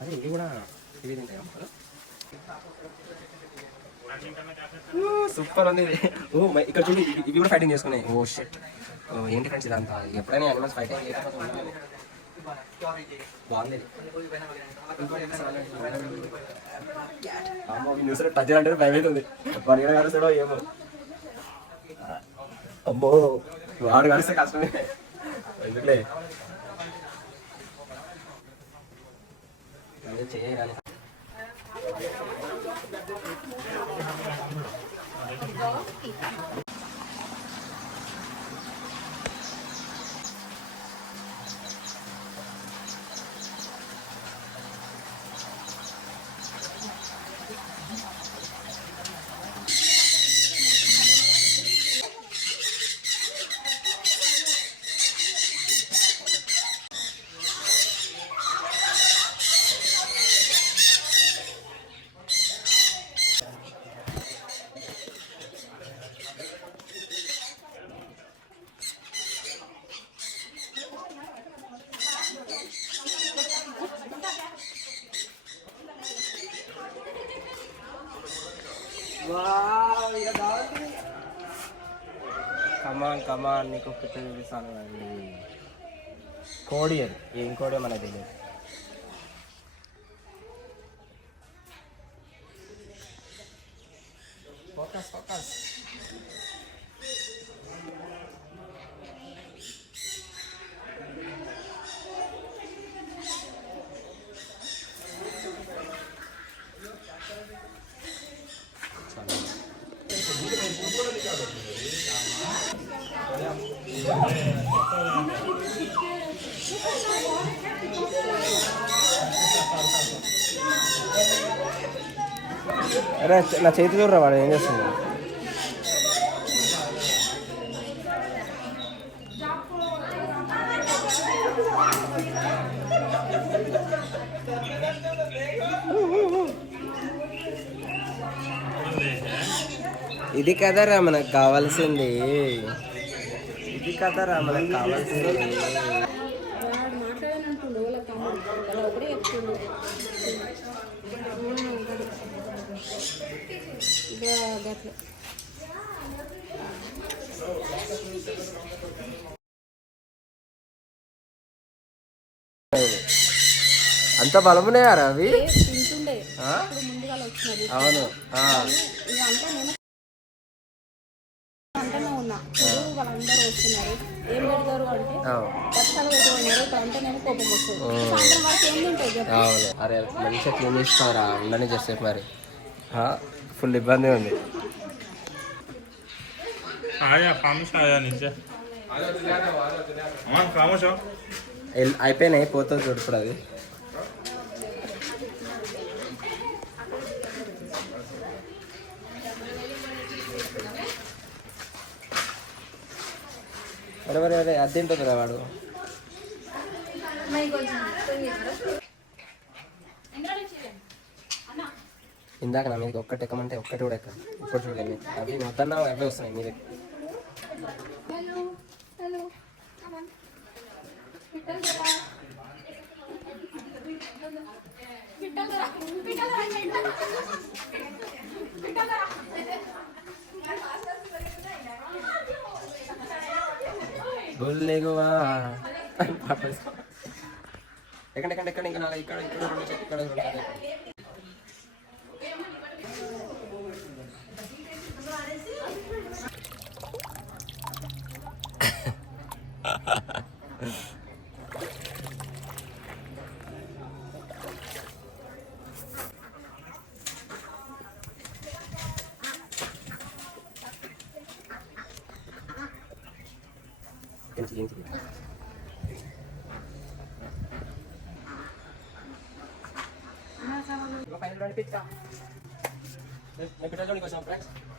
అదే ఇవి కూడా ఇవి తింటాయి. సూపర్ ఉంది ఇది. ఓ ఇక్కడ చూడండి, ఇవి కూడా ఫైటింగ్ చేసుకున్నాయి. ఓ షిట్, ఏంటి ఫ్రెండ్స్ ఇదంతా? ఎప్పుడైనా యానిమల్స్ ఫైటింగ్ బాగుంది. న్యూస్ టచ్ అంటే భయం అవుతుంది. వాడు ఏదో కలుస్తాడో ఏమో. అమ్మో, వాడు కలిస్తే కష్టమే. ఎందుకులే చేయాలి. కమాన్ నీకు పిట్ట చూపిస్తాను అండి. కోడి, అది ఏం కోడి మనకు తెలియదు. Focus focus. అరే నా చేతి చూడరా, వాడు ఏం చేస్తుంది? ఇది కదరా మనకు కావాల్సింది, ఇది కదరా మనకు కావాల్సింది. అంత బలమున్నాయారా అవి? అవును. వాళ్ళందరూ వస్తున్నారు, ఏం పెడతారు అంటే పచ్చలు పెట్టుకున్నారు. ఇప్పుడు అంటే నేను కోపం వస్తుంది. సాయంత్రం వరకు ఏం తింటాయి? అవును. అరే మంచిగా క్లీన్ చేస్తారా? ఉండని చేసేపు మరి ఫుల్ ఇబ్బంది ఉంది. అయిపోయినాయి, పోతుంది చూడు ఇప్పుడు అది. అరే అరే అది తింటుంది రా వాడు. ఇందాక నా మీద ఒక్కటి ఎక్కమంటే ఒక్కటి కూడా ఎక్క. ఇప్పుడు చూడండి, అవి మొత్తం అవే వస్తున్నాయి మీరే. ఎక్కడ ఎక్కడ ఎక్కడ ఇంకా ఇక్కడ ఇక్కడ ఇక్కడ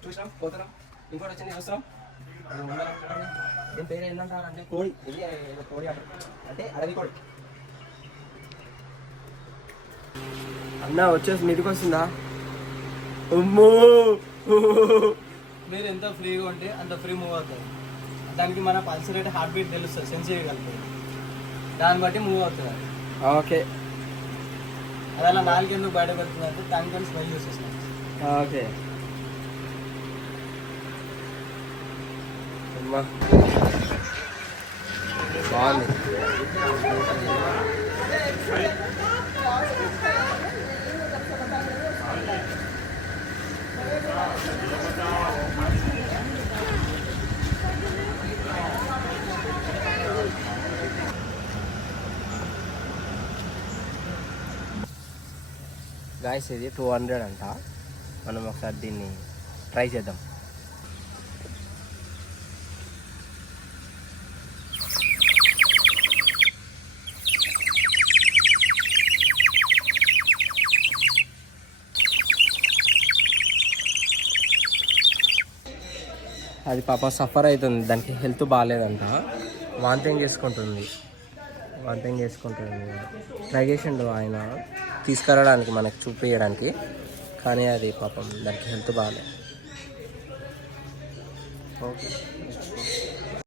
చూసాం పోతున్నాం. ఇంకోటి వచ్చింది చూస్తాం. నేను పేరు ఏంటంటారు అంటే కోడి, ఇది కోడి అంటే అడవి కోడి. అన్న వచ్చేసి మీదికి వస్తుందా? అమ్మో, మీరు ఎంత ఫ్రీగా ఉంటే అంత ఫ్రీ మూవ్ అవుతుంది. దానికి మన పల్స్ రేట్, హార్ట్ బీట్ తెలుస్తుంది, సెన్స్ చేయగలుగుతుంది. దాన్ని బట్టి మూవ్ అవుతుంది. ఓకే అది అలా నాలుగెందుకు బయట పెడుతుంది అంటే దానికని స్మెల్ చూసేసినాం. ఓకే అమ్మా బాగుంది. గాయస్ ఇది 200 అంట. మనం ఒకసారి దీన్ని ట్రై చేద్దాం. అది పాప సఫర్ అవుతుంది, దానికి హెల్త్ బాగాలేదంట, వాంతింగ్ చేసుకుంటుంది. ట్రై చేసిండు ఆయన తీసుకురావడానికి మనకు చూపించడానికి, కానీ అది పాపం దానికి హెల్త్ బాగాలేదు. ఓకే